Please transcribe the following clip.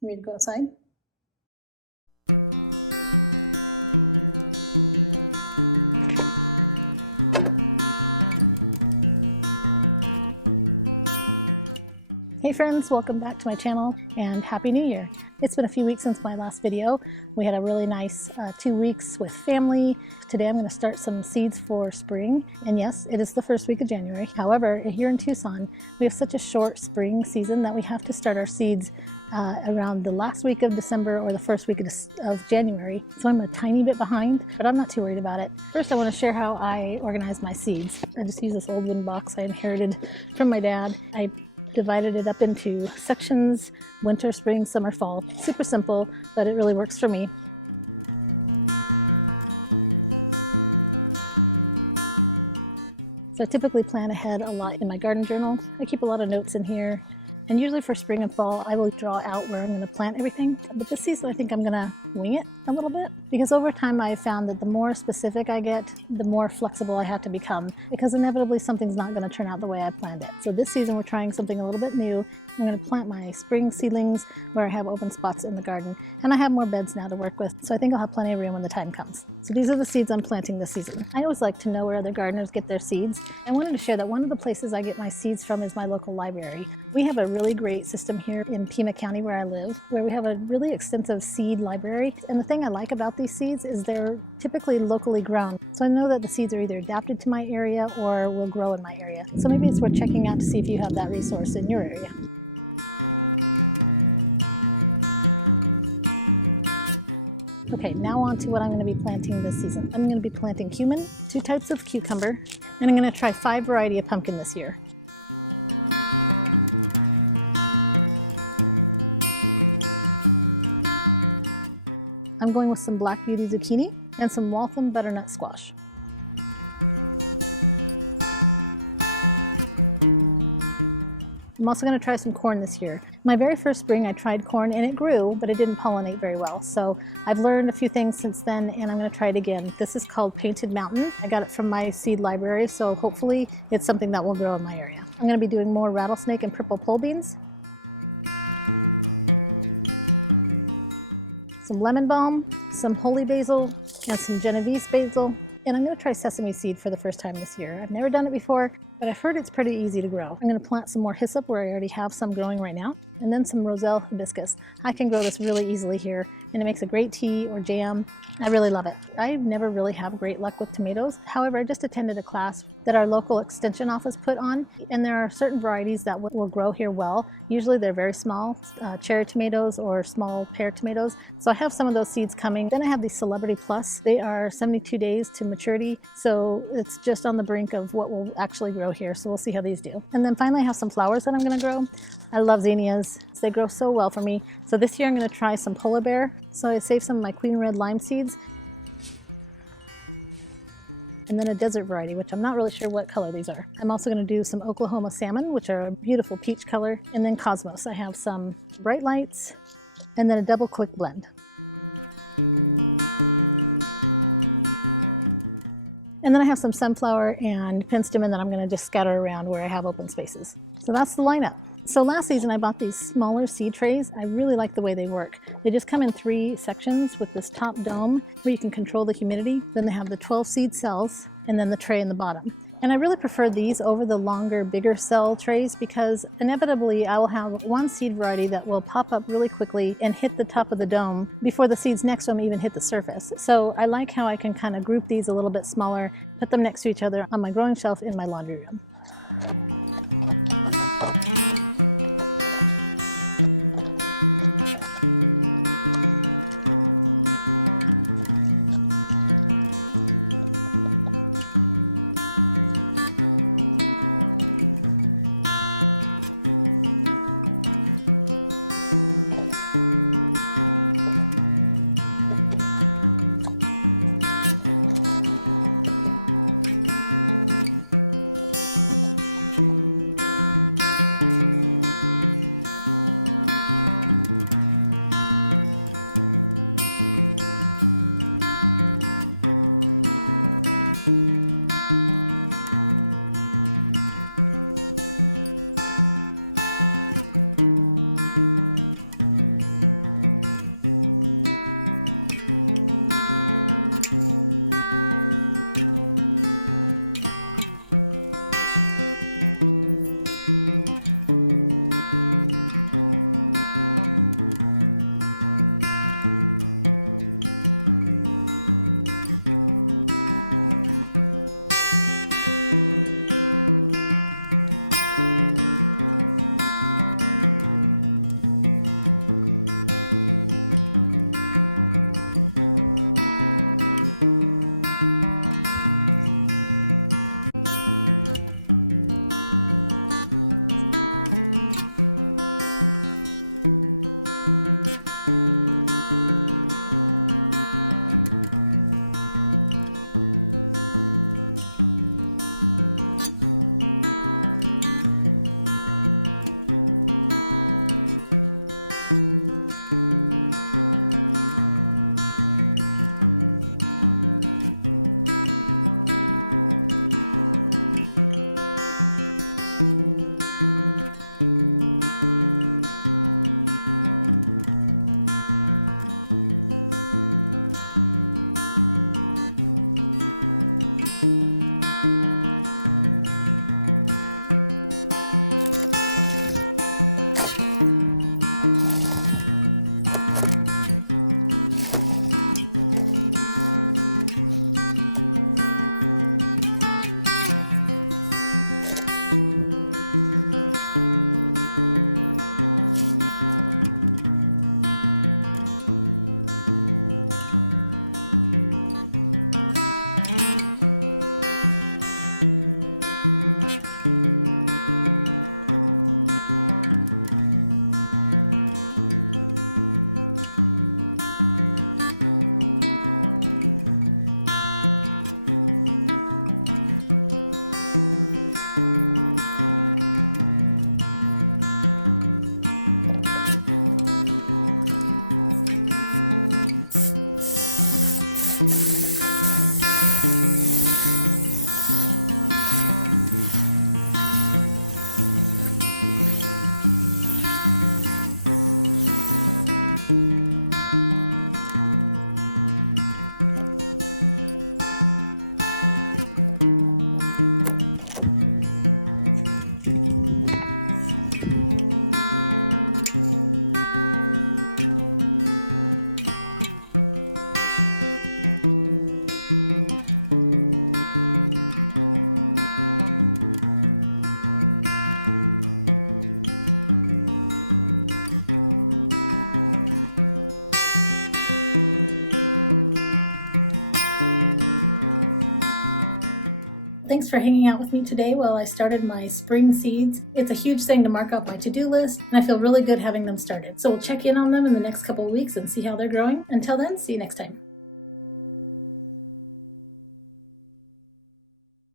Ready to go outside? Hey friends, welcome back to my channel and Happy New Year. It's been a few weeks since my last video. We had a really nice 2 weeks with family. Today I'm going to start some seeds for spring. And yes, it is the first week of January. However, here in Tucson, we have such a short spring season that we have to start our seeds around the last week of December or the first week of January. So I'm a tiny bit behind, but I'm not too worried about it. First, I want to share how I organize my seeds. I just use this old wooden box I inherited from my dad. I divided it up into sections: winter, spring, summer, fall. Super simple, but it really works for me. So I typically plan ahead a lot in my garden journal. I keep a lot of notes in here. And usually for spring and fall, I will draw out where I'm going to plant everything. But this season, I think I'm going to wing it a little bit. Because over time, I've found that the more specific I get, the more flexible I have to become. Because inevitably, something's not going to turn out the way I planned it. So this season, we're trying something a little bit new. I'm going to plant my spring seedlings where I have open spots in the garden. And I have more beds now to work with, so I think I'll have plenty of room when the time comes. So these are the seeds I'm planting this season. I always like to know where other gardeners get their seeds. I wanted to share that one of the places I get my seeds from is my local library. We have a really great system here in Pima County where I live, where we have a really extensive seed library. And the thing I like about these seeds is they're typically locally grown. So I know that the seeds are either adapted to my area or will grow in my area. So maybe it's worth checking out to see if you have that resource in your area. Okay, now on to what I'm going to be planting this season. I'm going to be planting cumin, 2 types of cucumber, and I'm going to try 5 varieties of pumpkin this year. I'm going with some Black Beauty zucchini and some Waltham butternut squash. I'm also going to try some corn this year. My very first spring I tried corn and it grew, but it didn't pollinate very well. So I've learned a few things since then and I'm going to try it again. This is called Painted Mountain. I got it from my seed library, so hopefully it's something that will grow in my area. I'm going to be doing more rattlesnake and purple pole beans, some lemon balm, some holy basil, and some Genovese basil. And I'm going to try sesame seed for the first time this year. I've never done it before, but I've heard it's pretty easy to grow. I'm going to plant some more hyssop where I already have some growing right now, and then some roselle hibiscus. I can grow this really easily here, and it makes a great tea or jam. I really love it. I never really have great luck with tomatoes. However, I just attended a class that our local extension office put on, and there are certain varieties that will grow here well. Usually they're very small, cherry tomatoes or small pear tomatoes. So I have some of those seeds coming. Then I have these Celebrity Plus. They are 72 days to maturity, so it's just on the brink of what will actually grow here. So we'll see how these do. And then finally I have some flowers that I'm going to grow. I love zinnias. They grow so well for me. So this year I'm going to try some polar bear. So I saved some of my queen red lime seeds. And then a desert variety, which I'm not really sure what color these are. I'm also going to do some Oklahoma salmon, which are a beautiful peach color. And then cosmos. I have some bright lights and then a double quick blend. And then I have some sunflower and penstemon that I'm going to just scatter around where I have open spaces. So that's the lineup. So last season I bought these smaller seed trays. I really like the way they work. They just come in 3 sections with this top dome where you can control the humidity. Then they have the 12 seed cells and then the tray in the bottom. And I really prefer these over the longer, bigger cell trays because inevitably I will have one seed variety that will pop up really quickly and hit the top of the dome before the seeds next to them even hit the surface. So I like how I can kind of group these a little bit smaller, put them next to each other on my growing shelf in my laundry room. thanks for hanging out with me today while I started my spring seeds. It's a huge thing to mark off my to-do list, and I feel really good having them started. So we'll check in on them in the next couple of weeks and see how they're growing. Until then, see you next time.